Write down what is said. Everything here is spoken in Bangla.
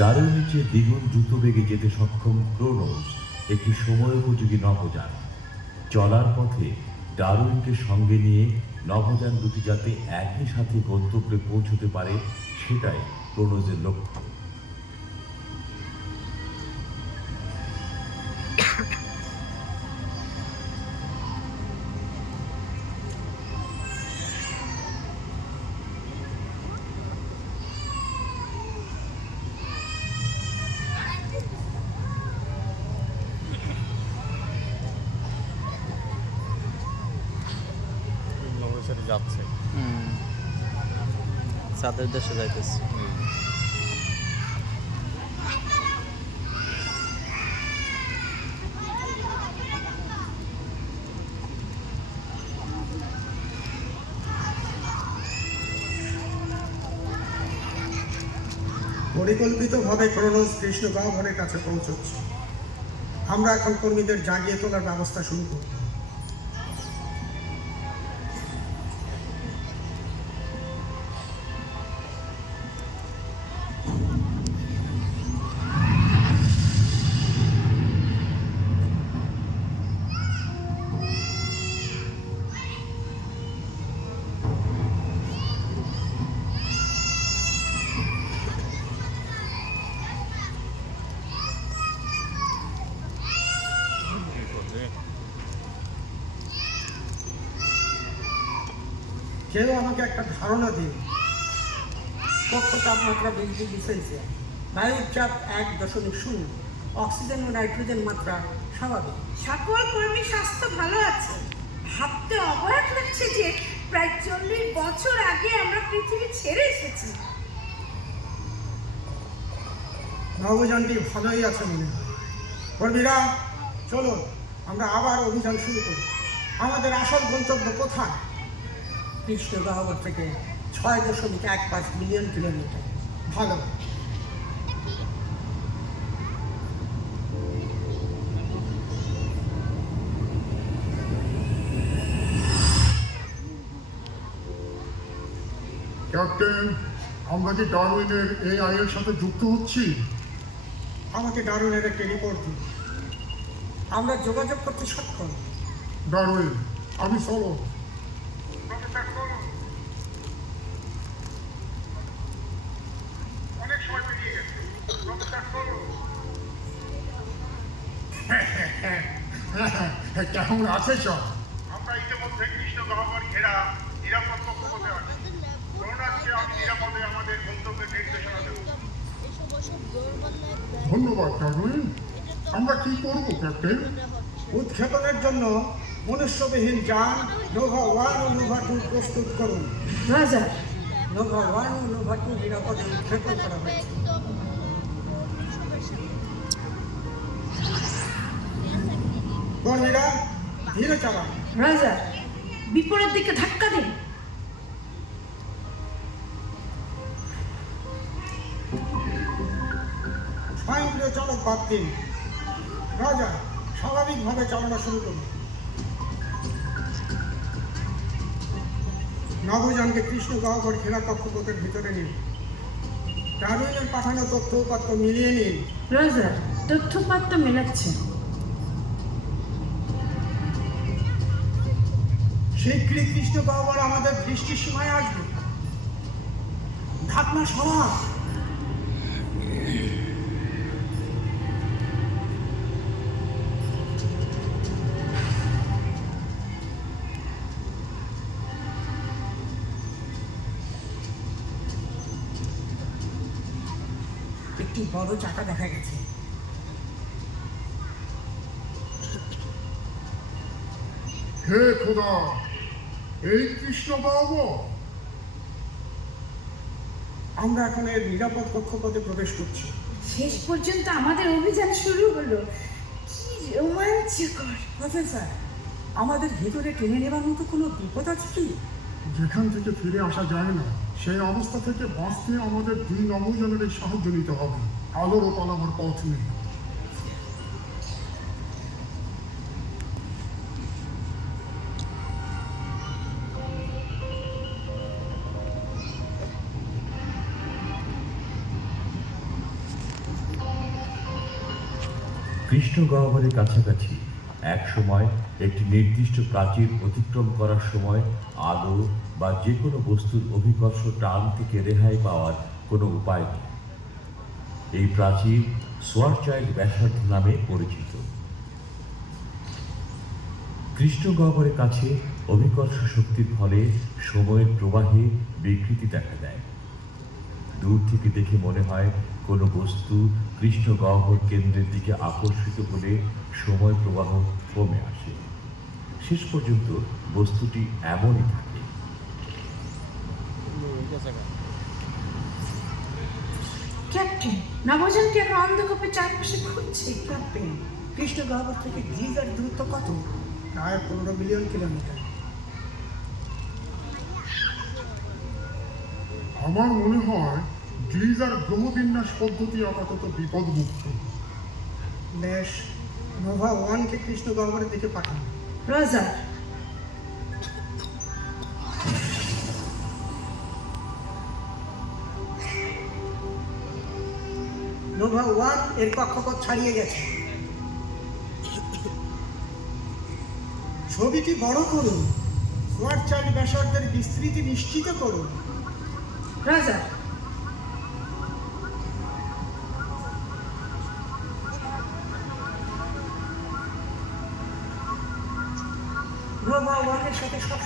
ডারউইনের চেয়ে দ্বিগুণ দ্রুত বেগে যেতে সক্ষম ক্রোনোস একটি সময়োপযোগী নভোযান। চলার পথে ডারউইনকে সঙ্গে নিয়ে নভোযান দুটি যাতে একই সাথে গন্তব্যে পৌঁছতে পারে সেটাই ক্রোনোসের লক্ষ্য। যাচ্ছে চাঁদের দেশে যাইতেছে। পরিকল্পিতভাবে ক্রোনোস কৃষ্ণ গহ্বরের কাছে পৌঁছচ্ছে। আমরা এখন কর্মীদের জাগিয়ে তোলার ব্যবস্থা শুরু করব। কেউ আমাকে একটা ধারণা দিন। কক্ষ তাপমাত্রা 20 ডিগ্রি সেলসিয়াস, বায়ুর চাপ 1.0, অক্সিজেন ও নাইট্রোজেন মাত্রা স্বাভাবিক। সকল কর্মী স্বাস্থ্য ভালো আছে। ভাবতে অবাক লাগছে যে প্রায় 40 বছর আগে আমরা পৃথিবী ছেড়ে এসেছি। নভোযানটি ভালোই আছে মনে হয়। কর্মীরা চলো, আমরা আবার অভিযান শুরু করি। আমাদের আসল গন্তব্য কোথায়? কৃষ্ণ গহ্বর থেকে 6.15 মিলিয়ন কিলোমিটার। ভালো। ক্যাপ্টেন, আমরা কি ডারউইনের AI এর সাথে যুক্ত হচ্ছি? আমাকে ডারউইনের একটি রিপোর্ট দিন। আমরা যোগাযোগ করতে সক্ষম। ডারউইন, আমি সলো। অনেক সময় পেরিয়ে গেছে। প্রফেসর সলো, কেমন আছে সব? আমরা ইতিমধ্যে কৃষ্ণ গহ্বর ঘেরা নিরাপদ কক্ষপথে আছি। করোনাকে আমি নিরাপদে আমাদের গন্তব্যের নির্দেশনা দেব। ধন্যবাদ ডারউইন। আমরা কি করব ক্যাপ্টেন? উৎক্ষেপণের জন্য মনুষ্যবিহীন যান নোভা 1 ও নোভা 2 প্রস্তুত করুন। রাজা, নোভা 1 ও নোভা 2 নিরাপদে উৎক্ষেপণ করা হয়েছে। কর্মীরা ধীরে চালান। রাজা, বিপরীত দিকে ধাক্কা দিন। স্বয়ংক্রিয় চালক বাদ দিন। রাজা, স্বাভাবিকভাবে চালনা শুরু করুন। নভোযানকে কৃষ্ণ গহ্বর ঘেরা কক্ষপথের ভিতরে নিন। ডারউইনের পাঠানো তথ্য উপাত্ত মিলিয়ে নিন। রাজা, তথ্যপাত্র মেলাচ্ছে। শীঘ্রই কৃষ্ণ গহ্বর আমাদের দৃষ্টির সীমায় আসবে। ঢাকনা সরা। একটি বড় চাকা দেখা গেছে। হে খোদা, এই কৃষ্ণ গহ্বর! আমরা এখন এর নিরাপদ কক্ষপথে প্রবেশ করছি। শেষ পর্যন্ত আমাদের অভিযান শুরু হলো। কি রোমাঞ্চকর! প্রফেসর, আমাদের ভেতরে টেনে নেবার মতো কোনো বিপদ আছে কি? যেখান থেকে ফিরে আসা যায় না, সেই অবস্থা থেকে বাঁচতে আমাদের 2 নভোযানের সাহায্য নিতে হবে। আলোর ও পালাবার পথ নেই। কৃষ্ণ গহ্বরের কাছাকাছি এক সময় একটি নির্দিষ্ট প্রাচীর অতিক্রম করার সময় আলো বা যে কোনো বস্তুর অভিকর্ষ টান থেকে রেহাই পাওয়ার কোনো উপায় নেই। এই প্রাচীর সোয়ারচাইল্ড ব্যাসার্ধ নামে পরিচিত। কৃষ্ণ গহ্বরের কাছে অভিকর্ষ শক্তির ফলে সময়ের প্রবাহে বিকৃতি দেখা দেয়। দূর থেকে দেখে মনে হয় কোনো বস্তু কৃষ্ণ গহ্বর কেন্দ্রের দিকে আকর্ষিত হলে সময় প্রবাহ কমে আসে। শেষ পর্যন্ত বস্তুটি এমনই থাকে। ক্যাপ্টেন, নবযান কেন অন্ধকূপে চারপাশে ঘুরছে? ক্যাপ্টেন, কৃষ্ণ গহ্বর থেকে গিজার দূরত্ব কত? প্রায় 15 বিলিয়ন কিলোমিটার। আমার মনে হয় গিজার গ্রহবিন্যাস পদ্ধতি আপাতত বিপদমুক্ত। বেশ, নোভা 1-কে কৃষ্ণ গহ্বরের দিকে পাঠান। রজার। নোভা 1 এর কক্ষপথ ছাড়িয়ে গেছে। ছবিটি বড় করুন, সোয়ারচাইল্ড ব্যাসার্ধের বিস্তৃতি নিশ্চিত করুন। রজার। নোভা 1-এর সাথে সব